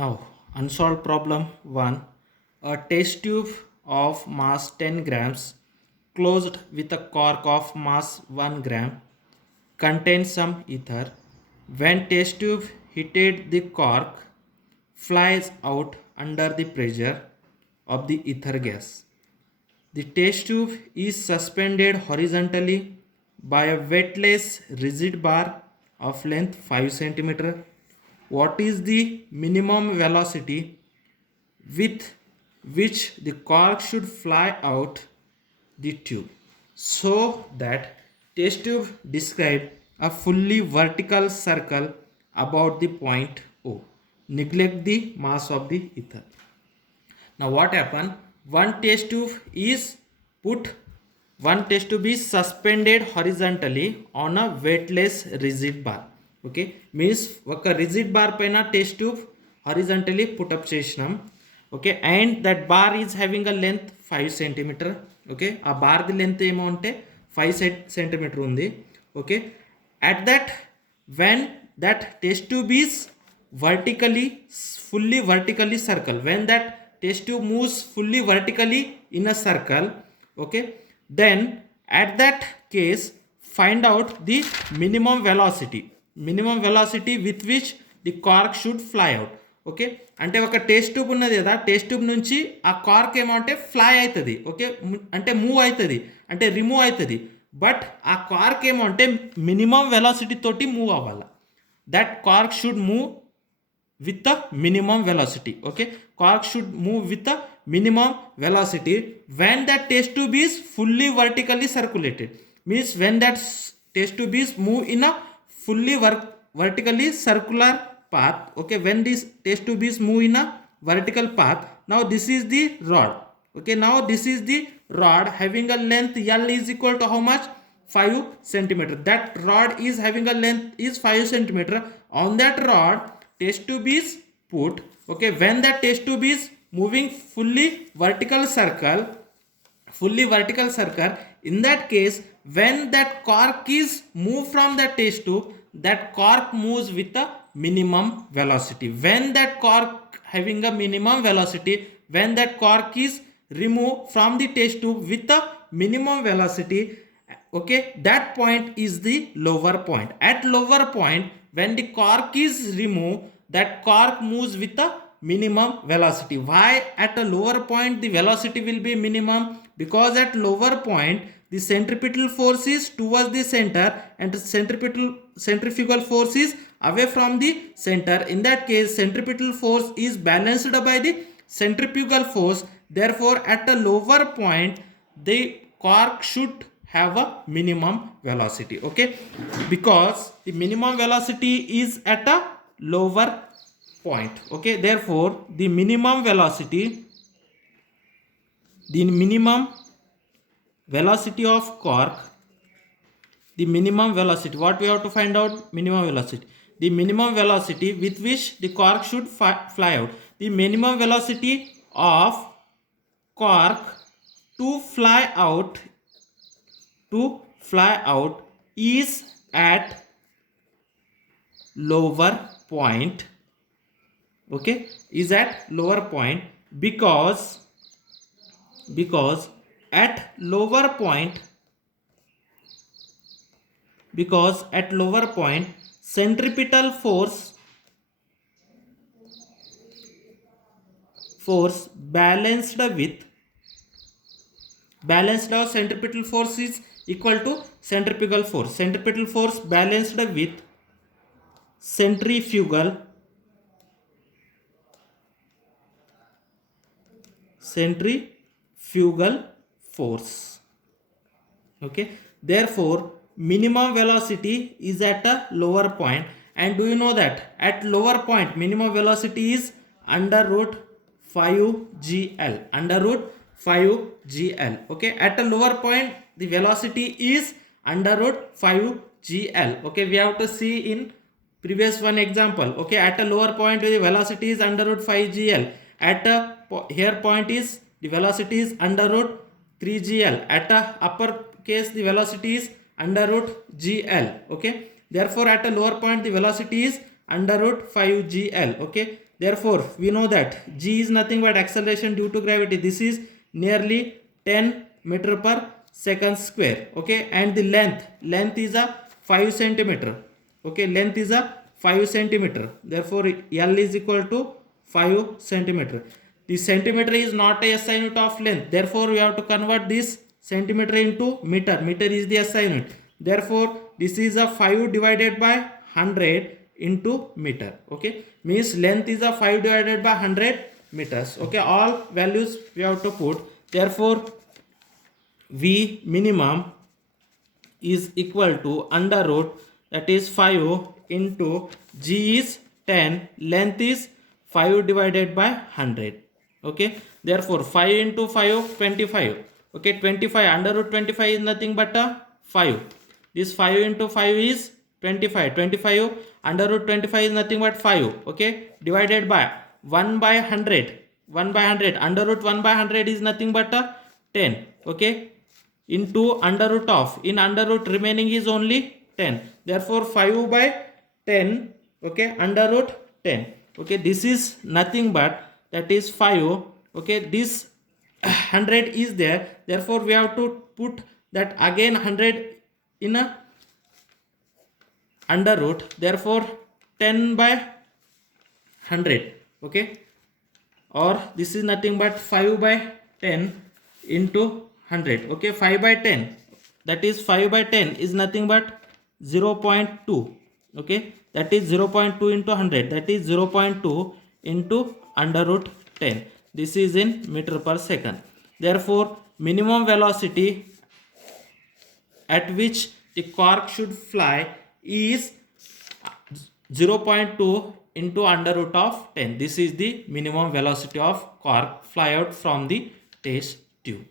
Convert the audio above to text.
Now, unsolved problem 1. A test tube of mass 10 grams closed with a cork of mass 1 gram contains some ether. When test tube heated, the cork flies out under the pressure of the ether gas. The test tube is suspended horizontally by a weightless rigid bar of length 5 cm. What is the minimum velocity with which the cork should fly out the tube? So that test tube describe a fully vertical circle about the point O. Neglect the mass of the ether. Now what happened? Put one test tube is suspended horizontally on a weightless rigid bar. Okay, means ఒక rigid bar పైన test tube horizontally put up చేసినాం. Okay, and that bar is having a length 5 cm. Okay, ఆ bar the length ఏమో అంటే 5 cm ఉంది. Okay, at that when that test tube is fully vertically circle, when that test tube moves fully vertically in a circle, okay, then at that case find out the minimum velocity with which the cork should fly out. Okay, అంటే ఒక test tube ఉన్నది కదా, test tube నుంచి ఆ cork ఏమంటే fly అవుతుంది. Okay, అంటే move అవుతుంది, అంటే రిమూవ్ అవుతుంది. బట్ ఆ కార్క్ ఏమో అంటే మినిమం వెలాసిటీ తోటి మూవ్ అవ్వాలి. That cork should move with the minimum velocity. Okay, cork should move with the minimum velocity when that test tube is fully vertically circulated. Means when that test tube is move in a fully vertically circular path. Okay, when this test tube is move in a vertical path. Now this is the rod. Okay, now this is the rod having a length L is equal to how much? 5 cm. That rod is having a length is 5 cm. On that rod test tube is put. Okay, when that test tube is moving fully vertical circle, in that case when that cork is moved from that test tube, that cork moves with a minimum velocity. When that cork having a minimum velocity, when that cork is removed from the test tube with a minimum velocity, okay, that point is the lower point. At lower point, when the cork is removed, that cork moves with a minimum velocity. Why at a lower point the velocity will be minimum? Because at lower point the centripetal force is towards the center and centrifugal force is away from the center. In that case centripetal force is balanced by the centrifugal force. Therefore at a lower point the cork should have a minimum velocity. Okay, because the minimum velocity is at a lower point. Okay, therefore the minimum velocity of cork, the minimum velocity, what we have to find out? Minimum velocity, the minimum velocity with which the cork should fly out. The minimum velocity of cork to fly out is at lower point. Okay, is at lower point because at lower point centripetal force balanced of centripetal force is equal to centrifugal force. Centripetal force balanced with centrifugal force. Okay, therefore minimum velocity is at a lower point. And do you know that at lower point minimum velocity is under root 5 gl, Okay, at a lower point the velocity is under root 5 gl. Okay, we have to see in previous one example. Okay, at a lower point the velocity is under root 5 gl. At a here point is the velocity is under root 3 gl. At a upper case the velocity is under root gl. Okay, therefore at a lower point the velocity is under root 5 gl. Okay, Therefore, we know that g is nothing but acceleration due to gravity. This is nearly 10 meter per second square. Okay, and the length is a 5 centimeter. Okay, length is a 5 centimeter. Therefore, L is equal to 5 centimeter. The centimeter is not a SI unit of length. Therefore, we have to convert this centimeter into meter. Meter is the SI unit. Therefore, this is a 5 divided by 100 into meter. Okay, means length is a 5 divided by 100 meters. Okay, all values we have to put. Therefore, V minimum is equal to under root, that is 5 into g is 10, length is 5 divided by 100. Okay, therefore 5 into 5, 25. Okay, 25 under root 25 is nothing but a 5. This 5 into 5 is 25. 25 under root 25 is nothing but 5. Okay, divided by 1 by 100. 1 by 100 under root 1 by 100 is nothing but a 10. Okay, into under root of, in under root remaining is only 10. Therefore 5 by 10. Okay, under root 10. Okay, this is nothing but, that is 5. Okay, this 100 is there. Therefore we have to put that again 100 in a under root. Therefore 10 by 100. Okay, or this is nothing but 5 by 10 into 100. Okay, 5 by 10, that is 5 by 10 is nothing but 0.2. Okay, that is 0.2 into 100, that is 0.2 into under root 10. This is in meter per second. Therefore, minimum velocity at which the cork should fly is 0.2 into under root of 10. This is the minimum velocity of cork fly out from the test tube.